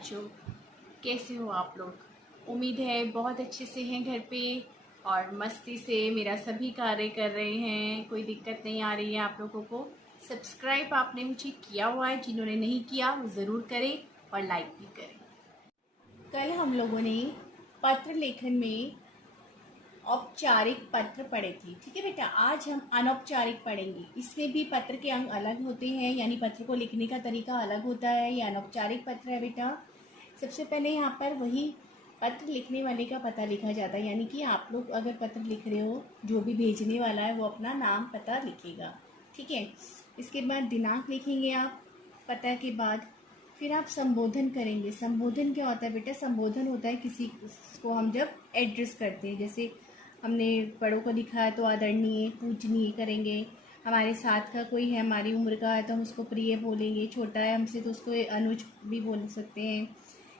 बच्चों, कैसे हो आप लोग। उम्मीद है बहुत अच्छे से हैं घर पे और मस्ती से मेरा सभी कार्य कर रहे हैं, कोई दिक्कत नहीं आ रही है आप लोगों को। सब्सक्राइब आपने मुझे किया हुआ है, जिन्होंने नहीं किया वो ज़रूर करें और लाइक भी करें। कल हम लोगों ने पत्र लेखन में औपचारिक पत्र पढ़े थे, ठीक है बेटा। आज हम अनौपचारिक पढ़ेंगे। इसमें भी पत्र के अंग अलग होते हैं, यानी पत्र को लिखने का तरीका अलग होता है। ये अनौपचारिक पत्र है बेटा। सबसे पहले यहाँ पर वही पत्र लिखने वाले का पता लिखा जाता है, यानी कि आप लोग अगर पत्र लिख रहे हो, जो भी भेजने वाला है वो अपना नाम पता लिखेगा, ठीक है। इसके बाद दिनांक लिखेंगे आप पता के बाद। फिर आप संबोधन करेंगे। संबोधन क्या होता है बेटा? संबोधन होता है किसी को हम जब एड्रेस करते हैं, जैसे हमने बड़ों को लिखा है तो आदरणीय पूजनीय करेंगे। हमारे साथ का कोई है, हमारी उम्र का है तो हम उसको प्रिय बोलेंगे। छोटा है हमसे तो उसको अनुज भी बोल सकते हैं।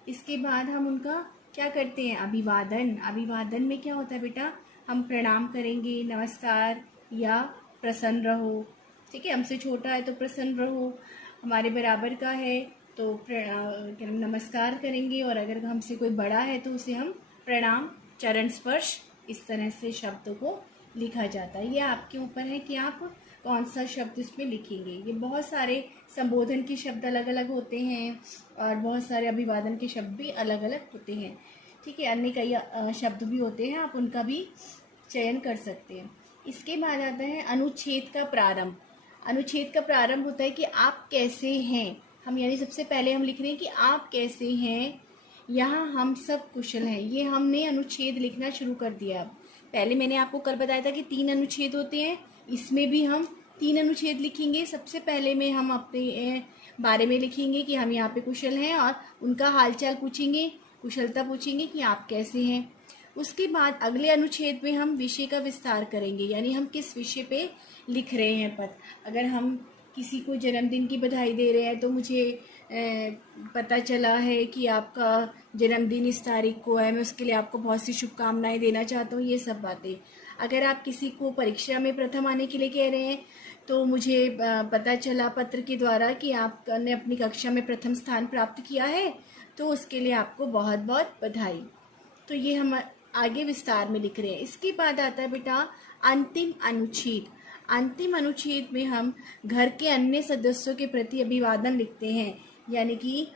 इसके बाद हम उनका क्या करते हैं? अभिवादन। अभिवादन में क्या होता है बेटा? हम प्रणाम करेंगे, नमस्कार या प्रसन्न रहो, ठीक है। हमसे छोटा है तो प्रसन्न रहो, हमारे बराबर का है तो नमस्कार करेंगे, और अगर हमसे कोई बड़ा है तो उसे हम प्रणाम, चरण स्पर्श, इस तरह से शब्दों को लिखा जाता है। ये आपके ऊपर है कि आप कौन सा शब्द इसमें लिखेंगे। ये बहुत सारे संबोधन के शब्द अलग अलग होते हैं और बहुत सारे अभिवादन के शब्द भी अलग अलग होते हैं, ठीक है। अन्य कई शब्द भी होते हैं, आप उनका भी चयन कर सकते हैं। इसके बाद आता है अनुच्छेद का प्रारंभ। अनुच्छेद का प्रारंभ होता है कि आप कैसे हैं। हम यानी सबसे पहले हम लिख रहे हैं कि आप कैसे हैं, यहाँ हम सब कुशल हैं। ये हमने अनुच्छेद लिखना शुरू कर दिया। अब पहले मैंने आपको कल बताया था कि 3 अनुच्छेद होते हैं, इसमें भी हम 3 अनुच्छेद लिखेंगे। सबसे पहले में हम अपने बारे में लिखेंगे कि हम यहाँ पे कुशल हैं और उनका हालचाल पूछेंगे, कुशलता पूछेंगे कि आप कैसे हैं। उसके बाद अगले अनुच्छेद में हम विषय का विस्तार करेंगे, यानी हम किस विषय पे लिख रहे हैं पत्र। अगर हम किसी को जन्मदिन की बधाई दे रहे हैं तो मुझे पता चला है कि आपका जन्मदिन इस तारीख को है, मैं उसके लिए आपको बहुत सी शुभकामनाएं देना चाहता हूँ, ये सब बातें। अगर आप किसी को परीक्षा में प्रथम आने के लिए कह रहे हैं तो मुझे पता चला पत्र के द्वारा कि आपने अपनी कक्षा में प्रथम स्थान प्राप्त किया है, तो उसके लिए आपको बहुत बहुत बधाई। तो ये हम आगे विस्तार में लिख रहे हैं। इसके बाद आता है बेटा अंतिम अनुच्छेद। अंतिम अनुच्छेद में हम घर के अन्य सदस्यों के प्रति अभिवादन लिखते हैं, यानी कि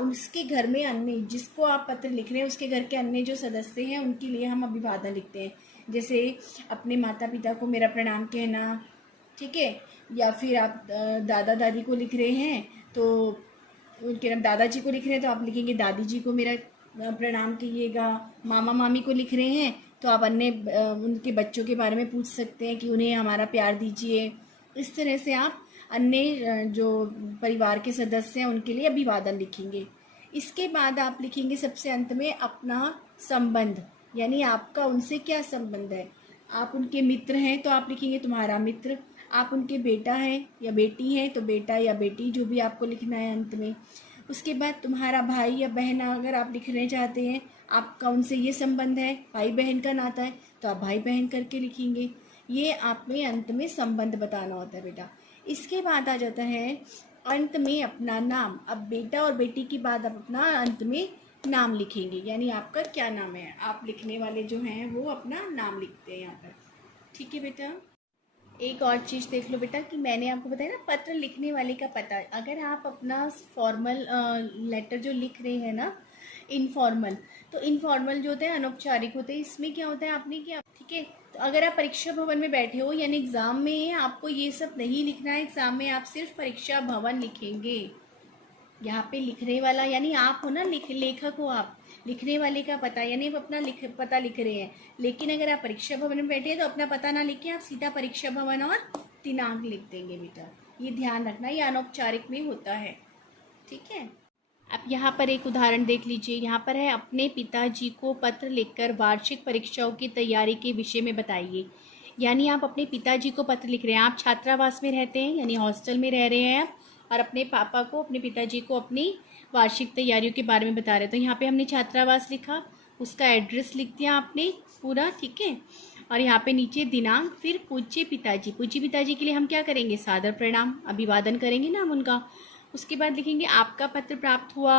उसके घर में अन्य, जिसको आप पत्र लिख रहे हैं उसके घर के अन्य जो सदस्य हैं उनके लिए हम अभिवादन लिखते हैं। जैसे अपने माता पिता को मेरा प्रणाम कहना, ठीक है। या फिर आप दादा दादी को लिख रहे हैं तो उनके दादाजी को लिख रहे हैं तो आप लिखेंगे दादी जी को मेरा प्रणाम कहिएगा। मामा मामी को लिख रहे हैं तो आप अन्य उनके बच्चों के बारे में पूछ सकते हैं कि उन्हें हमारा प्यार दीजिए। इस तरह से आप अन्य जो परिवार के सदस्य हैं उनके लिए अभिवादन लिखेंगे। इसके बाद आप लिखेंगे सबसे अंत में अपना संबंध, यानी आपका उनसे क्या संबंध है। आप उनके मित्र हैं तो आप लिखेंगे तुम्हारा मित्र। आप उनके बेटा हैं या बेटी हैं तो बेटा या बेटी, जो भी आपको लिखना है अंत में। उसके बाद तुम्हारा भाई या बहन अगर आप लिखना चाहते हैं, आपका उनसे ये संबंध है, भाई बहन का नाता है, तो आप भाई बहन करके लिखेंगे। ये आप में अंत में संबंध बताना होता है बेटा। इसके बाद आ जाता है अंत में अपना नाम। अब बेटा और बेटी की बात आप अपना अंत में नाम लिखेंगे, यानी आपका क्या नाम है। आप लिखने वाले जो हैं वो अपना नाम लिखते हैं यहाँ पर, ठीक है बेटा। एक और चीज़ देख लो बेटा कि मैंने आपको बताया ना पत्र लिखने वाले का पता। अगर आप अपना फॉर्मल लेटर जो लिख रहे हैं ना, इनफॉर्मल, तो इनफॉर्मल जो होते हैं अनौपचारिक होते हैं। इसमें क्या होता है आपने क्या, ठीक है। तो अगर आप परीक्षा भवन में बैठे हो, यानी एग्ज़ाम में आपको ये सब नहीं लिखना है। एग्ज़ाम में आप सिर्फ परीक्षा भवन लिखेंगे। यहाँ पे लिखने वाला यानी आप हो ना, लेखक हो आप, लिखने वाले का पता, यानी आप अपना पता लिख रहे हैं। लेकिन अगर आप परीक्षा भवन में बैठे हैं तो अपना पता ना लिख के आप सीधा परीक्षा भवन और दिनांक लिख देंगे बेटा। ये ध्यान रखना, ये अनौपचारिक में होता है, ठीक है। अब यहाँ पर एक उदाहरण देख लीजिए। यहाँ पर है अपने पिताजी को पत्र लिखकर वार्षिक परीक्षाओं की तैयारी के विषय में बताइए। यानी आप अपने पिताजी को पत्र लिख रहे हैं। आप छात्रावास में रहते हैं, यानी हॉस्टल में रह रहे हैं आप, और अपने पापा को, अपने पिताजी को अपनी वार्षिक तैयारियों के बारे में बता रहे। तो यहाँ पे हमने छात्रावास लिखा, उसका एड्रेस लिख दिया आपने पूरा, ठीक है। और यहाँ पे नीचे दिनांक, फिर पूज्य पिताजी। पूज्य पिताजी के लिए हम क्या करेंगे? सादर प्रणाम, अभिवादन करेंगे ना हम उनका। उसके बाद लिखेंगे आपका पत्र प्राप्त हुआ,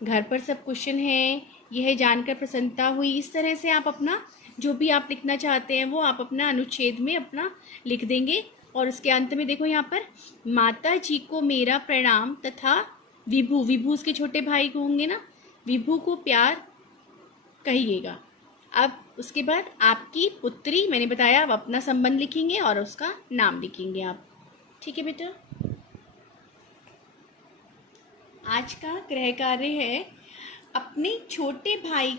घर पर सब कुशल हैं, यह जानकर प्रसन्नता हुई। इस तरह से आप अपना जो भी आप लिखना चाहते हैं वो आप अपना अनुच्छेद में अपना लिख देंगे। और उसके अंत में देखो यहाँ पर, माता जी को मेरा प्रणाम तथा विभू, विभू उसके छोटे भाई को होंगे ना, विभू को प्यार कहिएगा। अब उसके बाद आपकी पुत्री, मैंने बताया आप अपना संबंध लिखेंगे और उसका नाम लिखेंगे आप। ठीक है बेटा। आज का गृह कार्य है, अपने छोटे भाई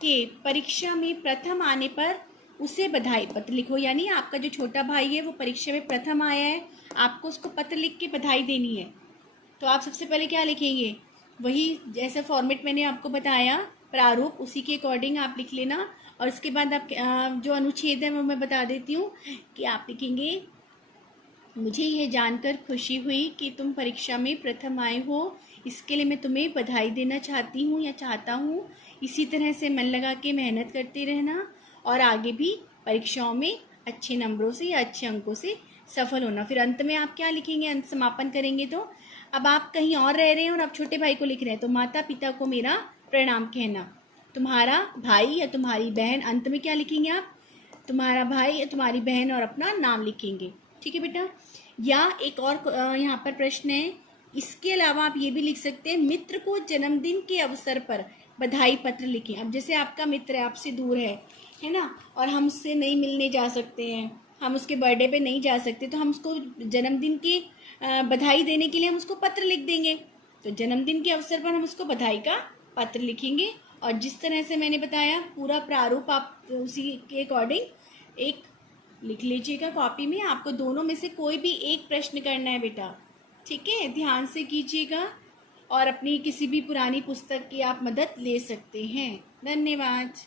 के परीक्षा में प्रथम आने पर उसे बधाई पत्र लिखो। यानी आपका जो छोटा भाई है वो परीक्षा में प्रथम आया है, आपको उसको पत्र लिख के बधाई देनी है। तो आप सबसे पहले क्या लिखेंगे, वही जैसा फॉर्मेट मैंने आपको बताया प्रारूप, उसी के अकॉर्डिंग आप लिख लेना। और उसके बाद आप जो अनुच्छेद है वो मैं बता देती हूँ कि आप लिखेंगे, मुझे यह जानकर खुशी हुई कि तुम परीक्षा में प्रथम आए हो, इसके लिए मैं तुम्हें बधाई देना चाहती हूँ या चाहता हूँ। इसी तरह से मन लगा के मेहनत करते रहना और आगे भी परीक्षाओं में अच्छे नंबरों से या अच्छे अंकों से सफल होना। फिर अंत में आप क्या लिखेंगे, अंत समापन करेंगे तो अब आप कहीं और रह रहे हैं और आप छोटे भाई को लिख रहे हैं, तो माता पिता को मेरा प्रणाम कहना। तुम्हारा भाई या तुम्हारी बहन, अंत में क्या लिखेंगे आप, तुम्हारा भाई या तुम्हारी बहन और अपना नाम लिखेंगे। ठीक है बेटा। या एक और यहाँ पर प्रश्न है, इसके अलावा आप ये भी लिख सकते हैं, मित्र को जन्मदिन के अवसर पर बधाई पत्र लिखें। अब जैसे आपका मित्र है, आपसे दूर है ना, और हम उससे नहीं मिलने जा सकते हैं, हम उसके बर्थडे पे नहीं जा सकते, तो हम उसको जन्मदिन की बधाई देने के लिए हम उसको पत्र लिख देंगे। तो जन्मदिन के अवसर पर हम उसको बधाई का पत्र लिखेंगे। और जिस तरह से मैंने बताया पूरा प्रारूप आप उसी के अकॉर्डिंग एक लिख लीजिएगा कॉपी में। आपको दोनों में से कोई भी एक प्रश्न करना है बेटा, ठीक है, ध्यान से कीजिएगा। और अपनी किसी भी पुरानी पुस्तक की आप मदद ले सकते हैं। धन्यवाद।